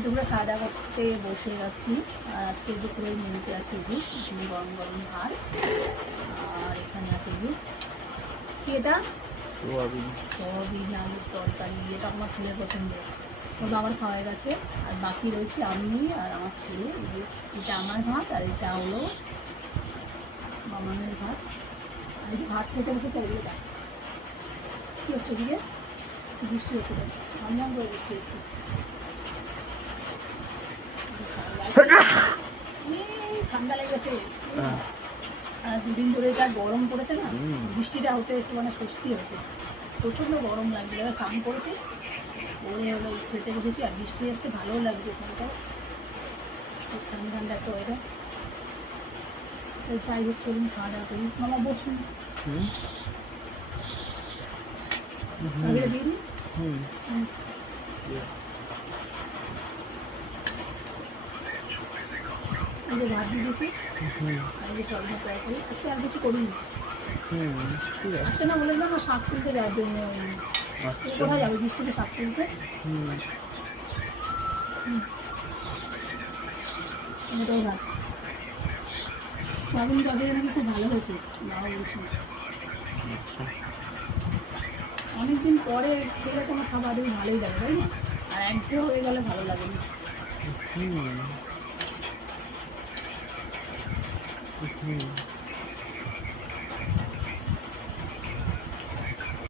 দুপুরে খাওয়া দাওয়া করতে বসে গেছি। আর আজকে দুপুরের মেনুতে আছে যে এখানে গরম গরম ভাত, আর এখানে আছে যে কি এটা সয়াবিন আলুর তরকারি। এটা আমার ছেলের পছন্দের, ওর বাবার খাওয়া হয়ে গেছে। আর বাকি রয়েছে আমি আর আমার ছেলে। এটা আমার ভাত আর এটা হলো মামানের ভাত। আর এই যে ভাত খেতে বসে চাইলে দেখ কী হচ্ছে দিকে বৃষ্টি হচ্ছে, দেখ ঝমঝম করে বৃষ্টি হচ্ছে। ঠান্ডা লেগেছে। আর দুদিন ধরে যা গরম পড়েছে না, বৃষ্টিটা হতে একটু মানে স্বস্তি হয়েছে। প্রচণ্ড গরম লাগছে, এবার স্নান করেছি ওরে হলো খেতে বসেছি আর বৃষ্টি এসছে, ভালোও লাগছে ওখানটা ঠান্ডা ঠান্ডা একটা ওয়েদার। যাই হোক চলুন খাওয়া দাওয়া করি। মামা বসুন, আগে দিয়ে দিই। এই যে ভাত দিয়ে দিয়েছি, আর এই যে সবজি ট্রাই করি। আজকে আর কিছু করিনি, আজকে না বলে না শাক তুলতে যাওয়ার জন্য। কোথায় যাবে বৃষ্টিতে শাক তুলতে? এটাই ভাত। সয়াবিন তরকারি নাকি খুব ভালো হয়েছে, বাবা বলছি। অনেকদিন পরে খেলে কোনো খাবার ভালোই লাগে, তাই না? আর একঘেয়ে হয়ে গেলে ভালো লাগে না।